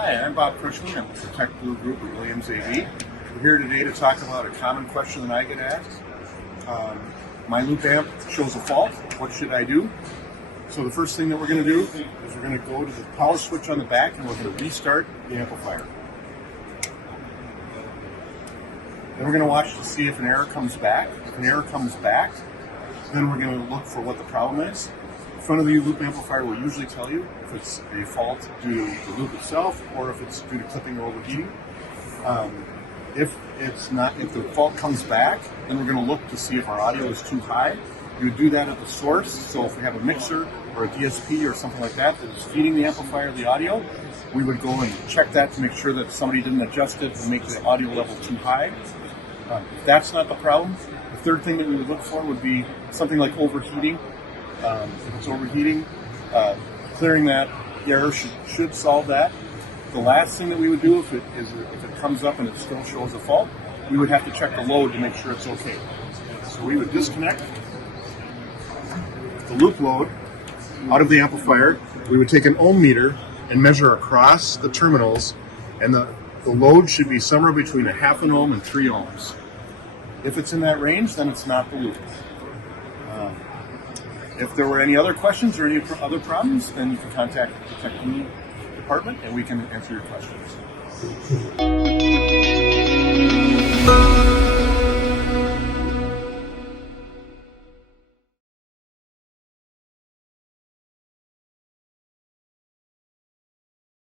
Hi, I'm Bob Cushman. I'm with the Tech Blue Group at Williams AV. We're here today to talk about a common question that I get asked. My loop amp shows a fault. What should I do? So the first thing that we're going to do is we're going to go to the power switch on the back and we're going to restart the amplifier. Then we're going to watch to see if an error comes back. If an error comes back, then we're going to look for what the problem is. The front of the loop amplifier will usually tell you if it's a fault due to the loop itself or if it's due to clipping or overheating. If the fault comes back, then we're going to look to see if our audio is too high. You would do that at the source. So if we have a mixer or a DSP or something like that that is feeding the amplifier the audio, we would go and check that to make sure that somebody didn't adjust it and make the audio level too high. If that's not the problem, the third thing that we would look for would be something like overheating. If it's overheating, clearing that error should solve that. The last thing that we would do if it comes up and it still shows a fault, we would have to check the load to make sure it's okay. So we would disconnect the loop load out of the amplifier. We would take an ohm meter and measure across the terminals, and the load should be somewhere between a half an ohm and 3 ohms. If it's in that range, then it's not the loop. If there were any other questions or any other problems, then you can contact the Tech Blue department and we can answer your questions.